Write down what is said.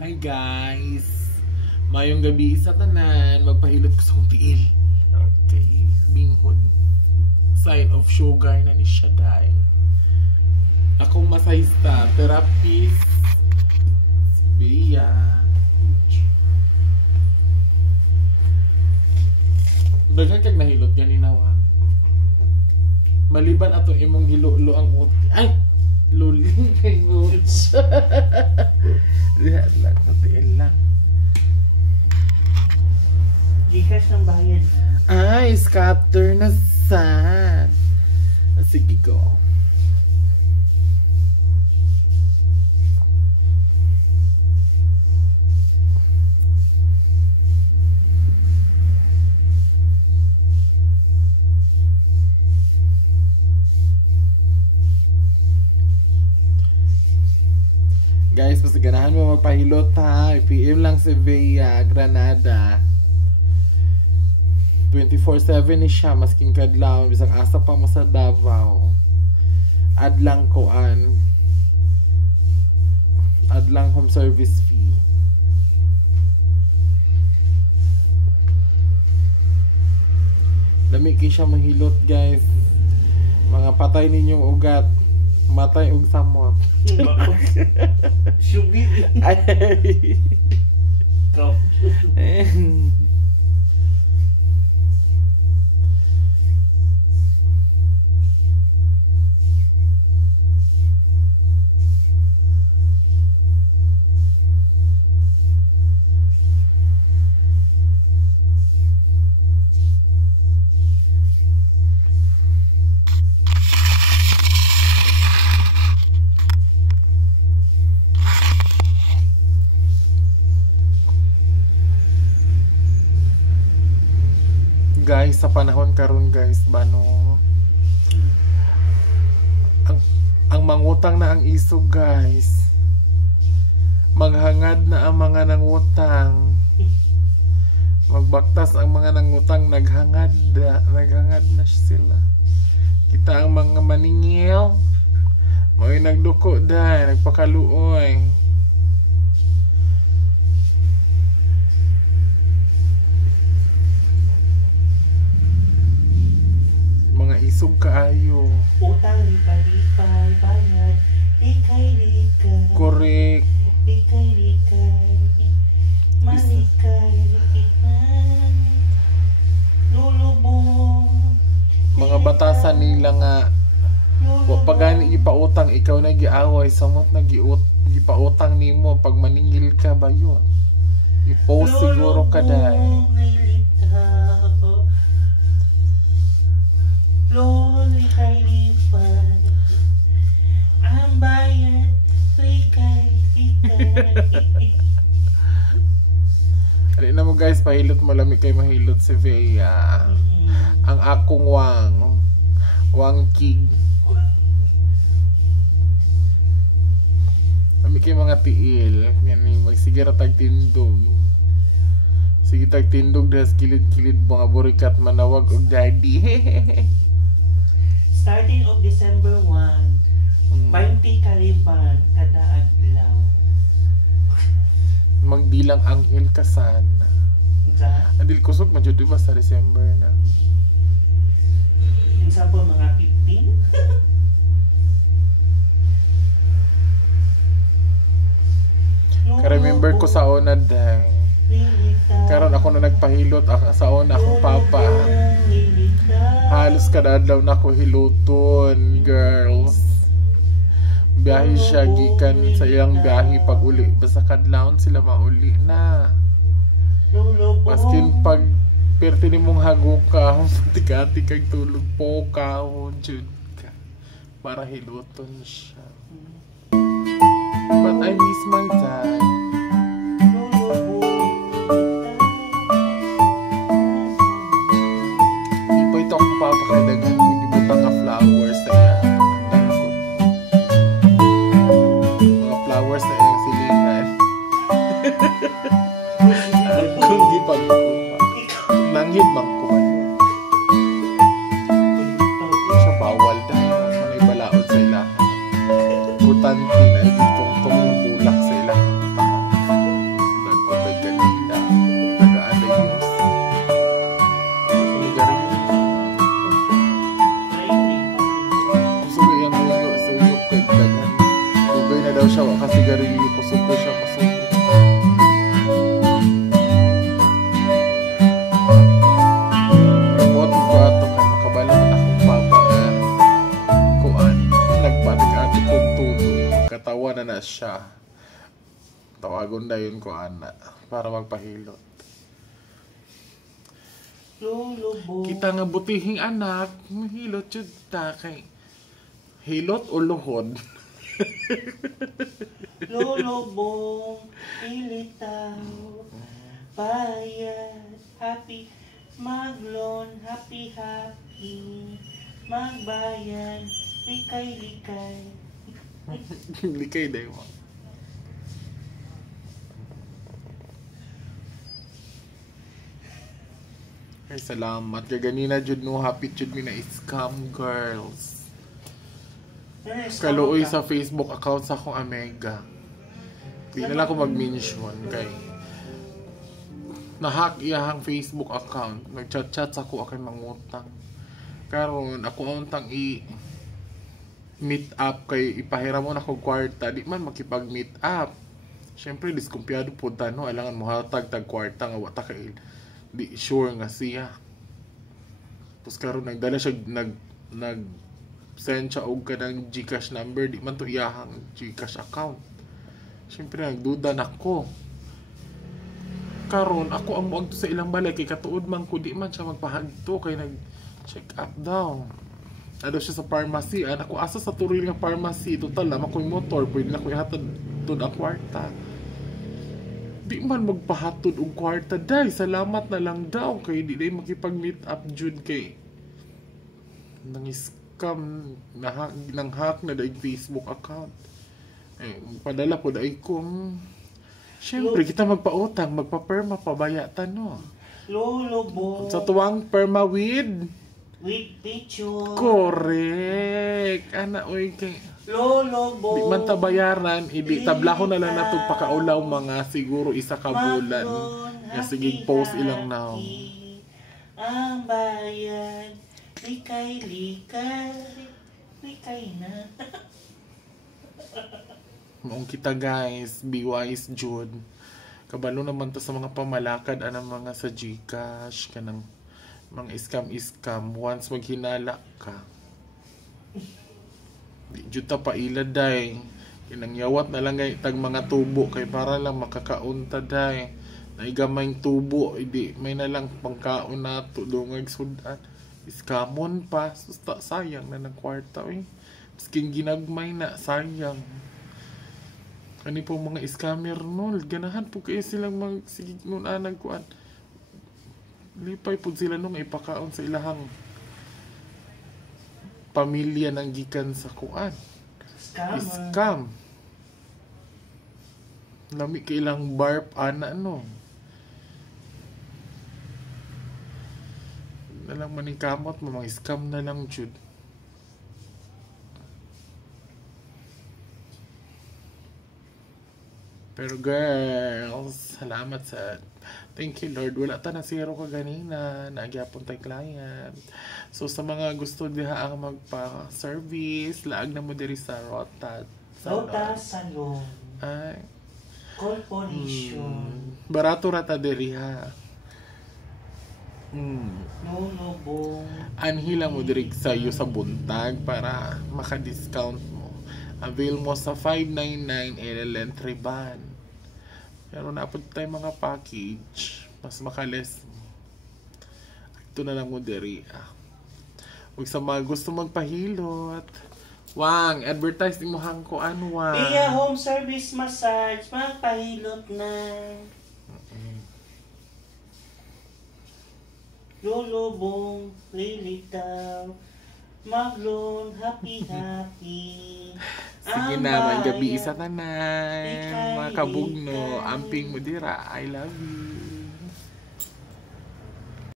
Hi guys! Mayong gabi sa tanan, magpahilot ko sa kong tiil. Okay, binghod. Sign of sugar na ni siya dahil. Akong masahista, therapist, si Bea. Dagan kag nahilot ganina wa. Maliban ato imong gilulo ang uti. Ay! Luling kay Butch. Diyan lang, natiin lang. Gcash ng bayan na. Ay, scatter na sad. Sige go. Guys, mas ganahan mo magpahilot ha. PM lang si Bea Granada. 24/7 ni siya, masking kadlaw, bisang asa pa mo sa Davao. Adlang koan. Adlang home service fee. Lami kay siya mahilot guys. Mga patay ninyong ugat. Matay og samot. Shubi. Ay. Go. Guys, sa panahon karon guys, bano ang mangutang na ang isog guys. Maghangad na ang mga nangutang. Magbaktas ang mga nangutang, naghangad na sila. Kita ang mga maningil, may nagduko dahil nagpakaluoy. Isog kaayo. Utang lipay-lipay, bayad, likay-likay. Correct. Likay-likay, malikay-likay. Lulubong. Mga batasan nila nga pagani ipautang, ikaw na giaway, samot na gipautang nimo pag maningil ka ba yun? I-post siguro ka dahil. Likay-lipay, ang bayad, likay-likay. Alin na mo guys, pahilot mo lami kay mahilot si Bea. Ang akong Wang King. Lami kay mga tiil. Yan eh, magsigira tagtindog. Sige tagtindog dahil kilid-kilid mga burikat manawag og daddy. Starting of December 1, 20 kaliban kada adlaw. Magbilang anghel ka sana. Adil kusog man jud ba sa December na. Minsan po mga 15. Ka-remember ko sa una dahil karon ako na nagpahilot sa una akong papa. Halos kada adlaw na ako hiluton, girls. Biyahe siya gikan sa iyang biyahe pag uli. Basta kadlawon sila mauli na. Maskin pag perti nimong hago ka, tika-ati kag tulog po ka, jud ka. Para hiluton siya. But I miss my dad. Ito akong papakadagan kung ibutang na flowers na yan. Mga flowers na yung silingan. Kung di pag nanghid bang kuman yun. Siya bawal dahil manay balaod sa ilahan. Importante na itong bulak sa ilahan. na daw siya kasi garilyo kusog ko siya masugod. Remote ko ato kay makabala man akong papa nga kuan nagpatig-ati kong tulog. Katawa na siya. Tawagon na yun ko ana para magpahilot. Lulubong. Kita nga butihing anak, mahilot yun ta kay hilot o luhod. Lulubong, ilitaw, bayad, happy, maglon, happy, magbayan, likay. Likay dahi mo. Ay, salamat. Kaya ganina jud no, happy jud mi na scam girls. Kaluoy sa Facebook account sa akong Amega. Di na lang ako mag-mention kay nahack iyahang Facebook account. Nag-chat-chat ako ako'y mangutang. Karon ako untang meet up kay ipahiram mo na ko kwarta. Di man makipag-meet up. Syempre diskumpiyado po no, alangan mo hatag tag kwarta nga wata kay di sure nga siya. Tapos karon nagdala siya nag send siya og kanang GCash number, di man to iyahang GCash account. Siyempre nagduda nako. Karon ako ang muag sa ilang balay kay katuod man ko di man siya magpahadto kay nag check up daw. Ado siya sa pharmacy, ako asa sa turil nga pharmacy, total naman ko yung motor, pwede na ko ihatod ang kwarta. Di man magpahatod og kwarta day, salamat na lang daw kay di day makipag-meet up jud kay nang scam nang hack na day Facebook account. Padala po day kung syempre kita magpautang, magpa-perma pabayatan no. Lulubong. Sa tuwang perma with picture. Correct. Ana oy kay Lulubong. di man ta bayaran, idi tablaho na lang natog pakaulaw mga siguro isa ka bulan. Nga sige post ilang now. Ang bayan, likay na. Maong kita guys, be wise jud. Kabalo naman to sa mga pamalakad anang mga sa GCash kanang mga scam once maghinala ka. Di jud ta pailad day. Kinangyawat na lang kay tag mga tubo kay para lang makakaunta day. Naigamayng tubo, hindi may na lang pangkaon nato dungag sudan. Iskamon pa, susta sayang na ng kwarta eh. Miskin ginagmay na sayang. Kani po mga scammer no, ganahan po kayo silang magsigig nun anag kuan. Lipay po sila nung ipakaon sa ilahang pamilya ng gikan sa kuan. Scam. Lami kailang barp ana no. Nalang manikamot mo mga scam na lang jud. Pero girls, salamat sa thank you Lord. Wala ta na zero ka ganina. Nagyapon tay client. So sa mga gusto diha ang magpa-service, laag na mo diri sa Rota Salon. Ay. Corporation. Barato rata diri ha. Lulubong. Anhila mo diri sa iyo sa buntag para maka-discount mo. Avail mo sa 599 LLN Triban. Pero napod tayo mga package. Mas makales. Ito na lang mo diri. Huwag sa mga gusto magpahilot. Wang, advertising mo hang ko ano wang. Iya home service massage. Magpahilot na. Lulubong, lilitaw, maglon, happy. Sige na, may gabi isa tanay. Mga kabugno, amping mo dira. I love you.